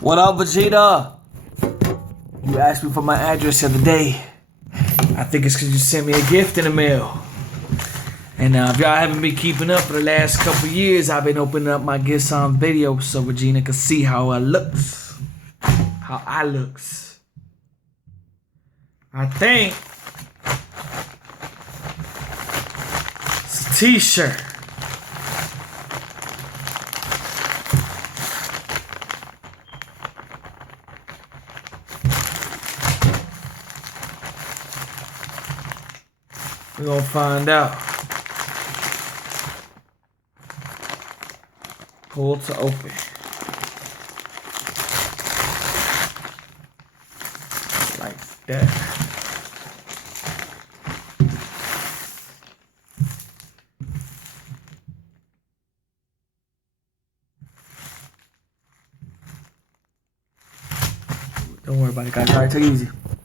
What up, Vegeta? You asked me for my address the other day. I think it's because you sent me a gift in the mail. And if y'all haven't been keeping up for the last couple years, I've been opening up my gifts on video so Regina can see how I looks. How I looks. I think it's a t-shirt. We're gonna find out. Pull to open. Like that. Don't worry about it, guys. All right, take it easy.